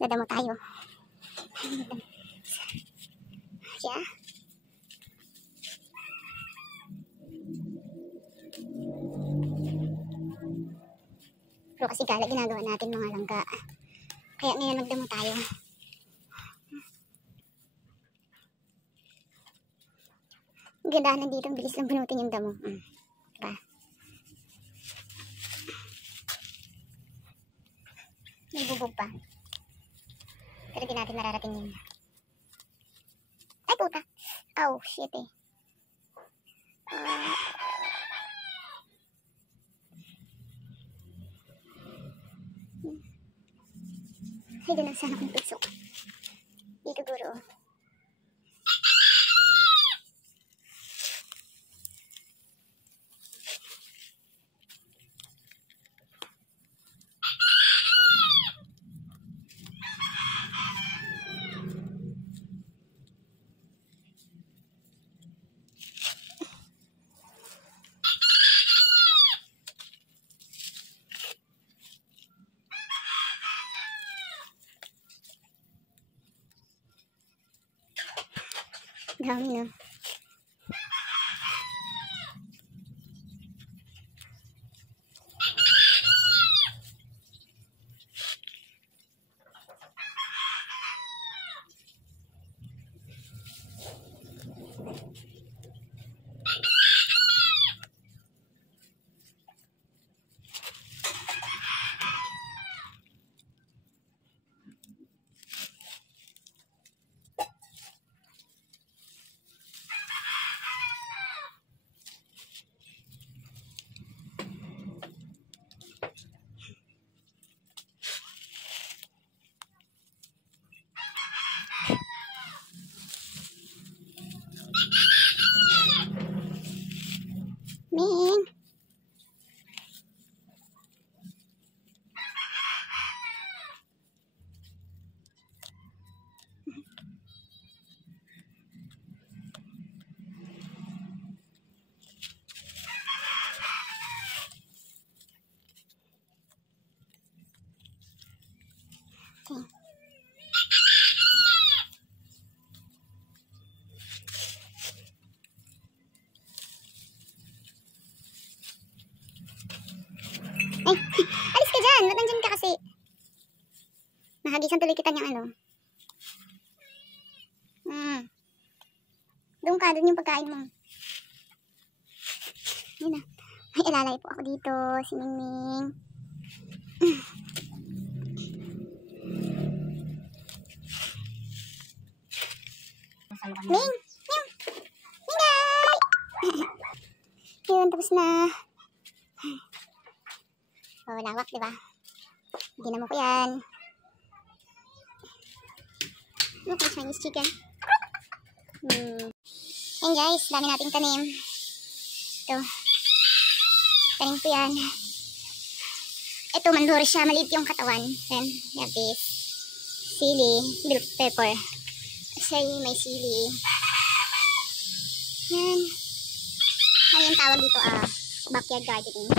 Dadamo tayo. Yeah. Pero kasi gala ginagawa natin mga langga. Kaya ngayon magdamo tayo. Ang ganda na dito. Ang bilis lang bunutin yung damo. Diba? May bubog pa. Pero di natin mararating yun. Ay puta! Oh shit eh. Ay, doon lang sana kong putsok. Dito guro. Dami na. Ming! Okay. Ay, alis ka dyan. Ba't nandyan ka kasi? Nahagisan tuloy kita niyang ano. Doon ka, doon yung pagkain mo. Yun na. May ilalay po ako dito. Si Mingming. Ming! Ming! Mingay! Yun, tapos na. Oh, lawak, diba? Ginamo ko yan. Okay, Chinese chicken. Yan guys, dami nating tanim. Ito. Tanim ko yan. Ito, mandoro siya. Maliit yung katawan. Then, we have this. Sili. Bell pepper. Kasi may sili. Yan. Ano yung tawag dito? Backyard gardening.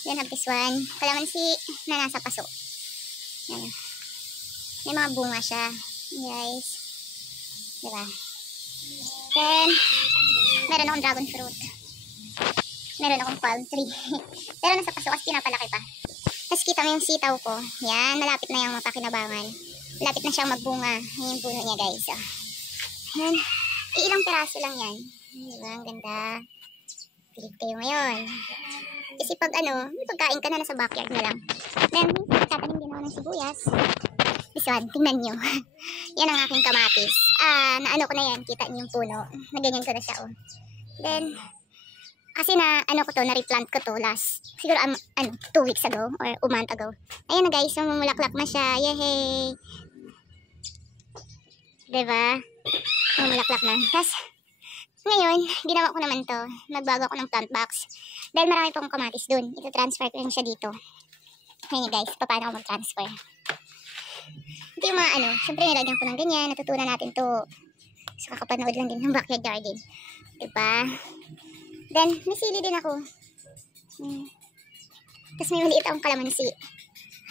Then have this one. Kalamansi na nasa paso. Yan. May mga bunga siya. Guys. Diba? Then, meron akong dragon fruit. Meron akong palm tree. Pero nasa paso kasi pinapalaki pa. Tapos kita mo yung sitaw ko. Yan. Malapit na yung mapakinabangan. Malapit na siyang magbunga. Yan yung puno niya guys. Yan. Ilang piraso lang yan. Diba? Ang ganda. Pilit kayo ngayon. Kasi pag may pagkain ka na nasa backyard na lang. Then, tatanim din ako ng sibuyas. This one, tingnan nyo. Yan ang aking kamatis. Naano ko na yan, kita nyo yung puno. Naganyan ko na siya, oh. Then, kasi na-replant ko to last, siguro 2 weeks ago, or a month ago. Ayan na guys, mumulaklak na siya. Yehey! Diba? Mumulaklak na. Tapos, ngayon, ginawa ko naman to. Nagbago ako ng plant box. Dahil marami pong kamatis dun. Ito-transfer ko rin siya dito. Ngayon guys, paano ako mag-transfer? Ito yung mga syempre nilagyan ko ng ganyan. Natutunan natin to. So, kakapanood lang din ng backyard garden. Diba? Then, may sili din ako. Tapos may maliit akong kalamansi.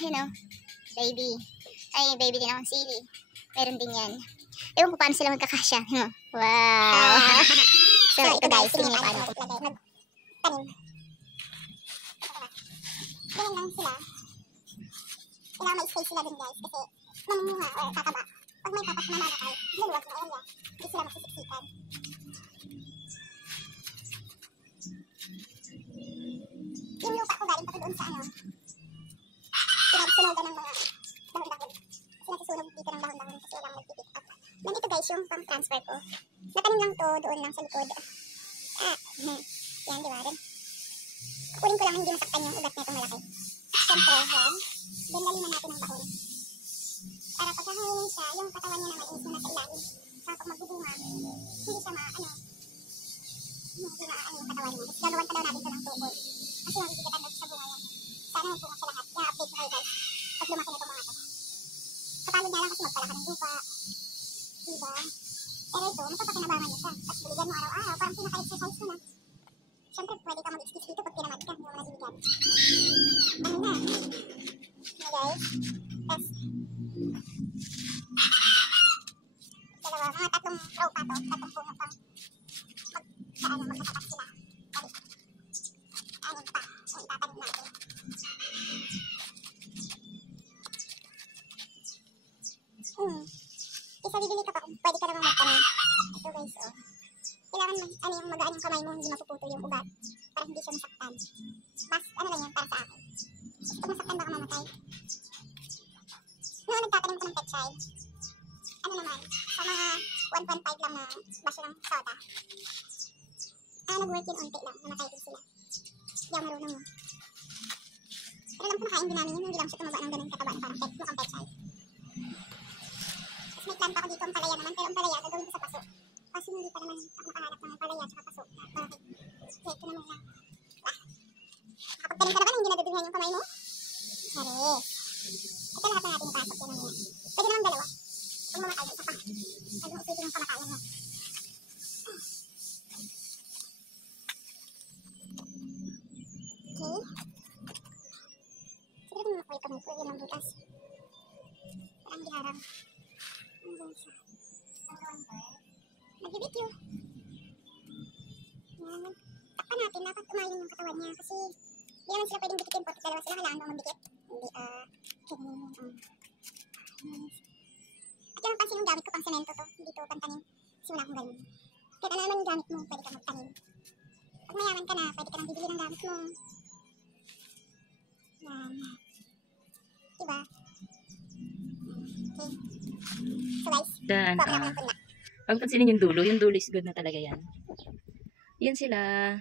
Ayun o. Baby. Ay, baby din akong sili. Meron din yan. Ewan ko paano sila magkakasya. Wow! So, ito guys, tingin niyo paano. Tanim. Ganyan lang sila. Kailangan may space sila dun guys. Kasi mamunga or tataba. Pag may tapat na nanakay, luluwas na area. Hindi sila masisiksikan. Yung lupa ko galing pa doon sa ano. Pinagsunogan ng mga dahon-dahon. Sinasusunog dito ng dahon-dahon kasi walang mag-pick up. Nandito guys yung pang transfer ko. Natanim lang to doon lang sa likod. Yan, di ba? Kukunin ko lang hindi masaktan yung ugat nito malaki. Siyempre, yan. Dinlaliman natin ng baon. Para pagkahangin siya, yung katawan niya naman is nasa ilalim. Saka pag magbubunga, hindi siya hindi yung katawan niya. Tapos gagawan pa daw natin ito ng tukol. Kasi mabibigatan daw sa bunga yan. Sana magbunga siya lahat. Kaya update ko kayo guys. Pag lumaki na itong mga ito. Kapalod nga lang kasi magpalaka ng lupa. Diba? Pero ito, masapakinabangan niya siya. Tapos biligan mo araw-araw, parang pinaka-exercise mo na. Siyempre, pwede ka mag-excuse dito pag pinamad ka. Hindi mo nabibigyan. Ano na? Okay guys. Tapos, dalawa, mga tatlong row pa to. Tatlong puno pang magkatapat sila. Balik. Anin pa. Ang tatanim natin. Isa bibili ka pa kung pwede ka naman magtanim. Ito guys, oh. Kailangan yung magaan yung kamay mo, hindi mapuputol yung ugat. Para hindi siya masaktan. Mas, ano lang yan, para sa akin. Pag masaktan baka mamatay. Noong nagtatanim ko ng pechay, ano naman, sa mga 1.5 lang na baso ng soda. Nag-work yun unti lang, namatay din sila. Hindi ako marunong mo. Pero alam ko nakain din namin yun, hindi lang siya tumaba ng ganun kataba na parang mukhang pechay. Tapos may planta ko dito ang palaya naman, pero ang palaya gagawin ko sa paso. Kasi hindi pa naman ako nakahanap ng palaya at paso. Bakit? Kaya ito naman lang. Nakapagtanim ka na ba nang ginadudughan yung kamay mo? Charis. Ito lahat na natin ipasok yan naman. Pwede naman dalawa. Kung mamakalan sa pa. Huwag mo isipin yung kamakalan mo. Okay. Siguro kung makuha kamay ko, yun ang butas. Parang diharang. Ang bunsa. Nag-BBQ. Yan. Takpan natin. Dapat kumain yung katawan niya. Kasi hindi naman sila pwedeng bikitin. Porto dalawa sila. Kailangan daw magbikit. Hindi, at yung pansin yung gamit ko pang semento to. Hindi to pantanim. Kasi wala akong ganun. Kaya ano naman yung gamit mo, pwede ka magtanim. Pag mayaman ka na, pwede ka nang bibili ng gamit mo. Yan. Diba? Okay. So guys, Dan, kuha ko na ng punla. pag pansinin yung dulo is good na talaga yan. Yan sila.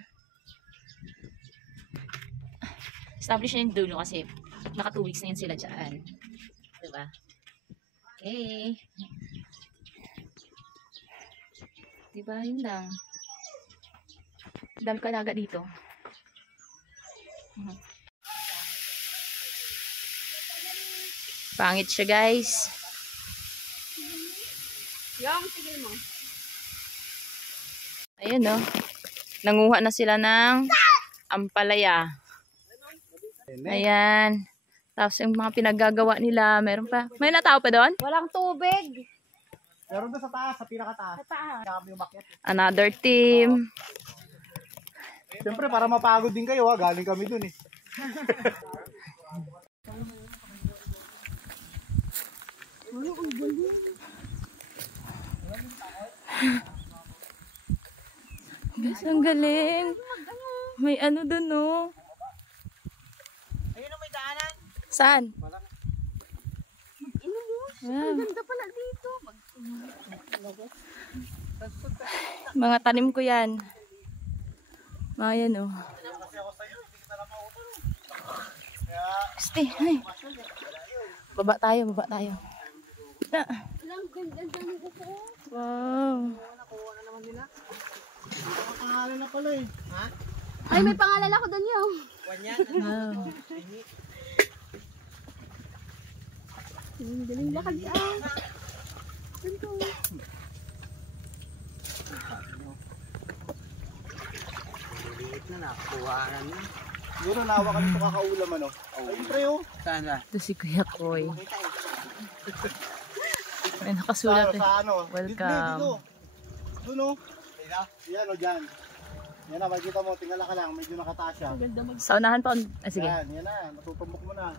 Establish na yung dulo kasi naka 2 weeks na yun sila dyan. Diba? Okay. Diba? Yun lang. Dami kalaga dito. Pangit siya guys. Yung, sige mo. Ayun no. Nanguha na sila ng ampalaya. Ayan. Tapos yung mga pinaggagawa nila, meron pa. May natao pa doon? Walang tubig. Meron doon sa taas, sa pinakataas. Sa taas. Kaya kami umakyat. Another team. Siyempre, para mapagod din kayo ha. Galing kami dun eh. Guys, ang galing. May ano doon no. Ayun ang may daanan. Saan? Ang ganda pala dito. Mga tanim ko yan. Mga yan oh. Este, ay. Baba tayo. Wow. Pangalan na pala eh. Ha? Ay, may pangalan ako doon yung. Wow. Galing lakad ka. Liit na nakuhaan na. Siguro nawa kami ito kakaulam ano. Ayun pre oh. Saan ba? Ito si Kuya Koy. Makita eh. May nakasulat eh. Sa ano? Welcome. Dito. Doon o. Yan o, dyan. Yan na, makikita mo, tingala ka lang, medyo nakataas siya. Sa unahan pa. Sige. Yan na, natutumbok mo na.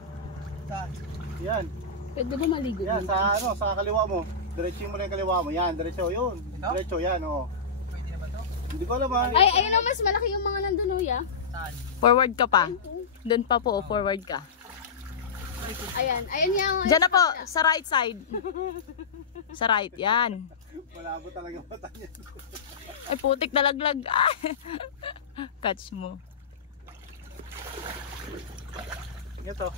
Yan. Pwede ba maligo? Yan, sa ano, sa kaliwa mo. Diretso mo na yung kaliwa mo. Yan, diretso, yun. Diretso, yan o. Pwede naman to? Hindi ko alam ha. Ay, ayun na, mas malaki yung mga nandun, Uya. Forward ka pa. Doon pa po, forward ka. Ayan, ayan yung... Diyan na po, sa right side. Sa right, yan. Malabo talaga mata niya. Ay, putik na laglag. Ah. Catch mo. Ito.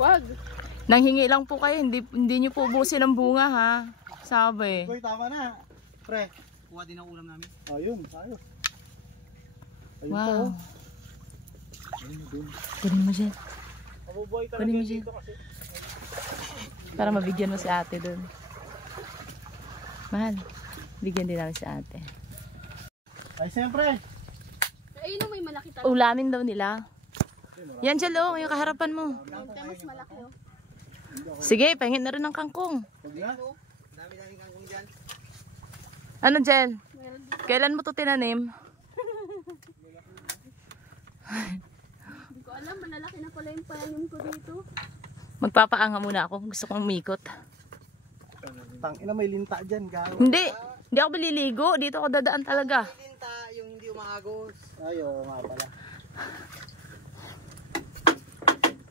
Wag. Nanghingi lang po kayo, hindi nyo po ubusin ang bunga ha. Sabi. Koy, tama na. Pre. Kuha din ang ulam namin. Ayun, ayos. Ayun pa Wow. oh. Kunin mo dyan. Mabubuhay talaga Kunin mo dito kasi. Para mabigyan mo si ate dun. Mahal, bigyan din namin si ate. Ay, siyempre. Ayun na, may malaki talaga. Ulamin daw nila. Yan dyan oh, yung kaharapan mo. Mas malaki, oh. Sige, pahingin na rin ng kangkong. Huwag na. Dami-daming kangkong dyan. Ano Jel? Kailan mo to tinanim? Hindi ko alam, malalaki na pala yung pananim ko dito. Magpapaanga muna ako. Gusto kong umikot. Tangina, may linta dyan, garo. Hindi ako maliligo. Dito ako dadaan talaga. Linta, yung hindi umaagos. Ay, oo nga pala.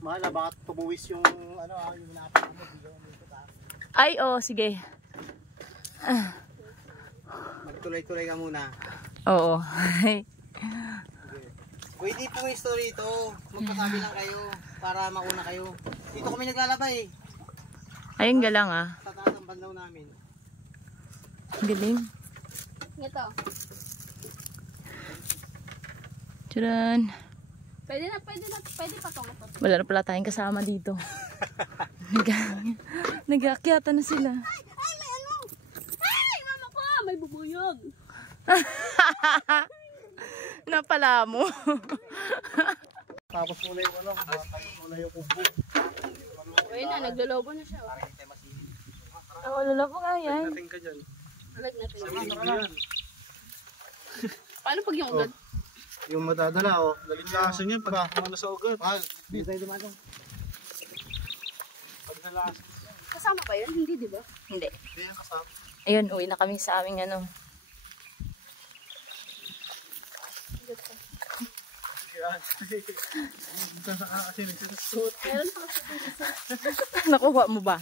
Mahal, baka tumuwis yung ano yung napaka mo. Ay, sige. Magtuloy-tuloy ka muna. Oo. Pwede pong history ito. Magpasabi lang kayo para mauna kayo. Dito kami naglalabay. Ayun galang ah. Sa taas ang bandaw namin. Galing. Ito. Tcharan. Pwede pa tong ito. Wala na pala tayong kasama dito. Nag-aakyatan na sila. Ay, may ano! Ay, mama ko! May bubuyog! Napala mo. Tapos muna yung ano, tapos muna yung ubo. Ayun na, naglolobo na siya. Oh, lala po nga yan. Nating ka dyan. Alag natin. Yan. Paano pag yung agad? Yung madadala, oh. Daling laso niyan pag ano sa ugat. Mahal, hindi tayo dumadong. Pag nalas. Kasama ba yun? Hindi, di ba? Hindi. Hindi yan kasama. Ayun, uwi na kami sa aming ano. Yan. Kasi nagsasusot. Meron pa kasi. Nakuha mo ba?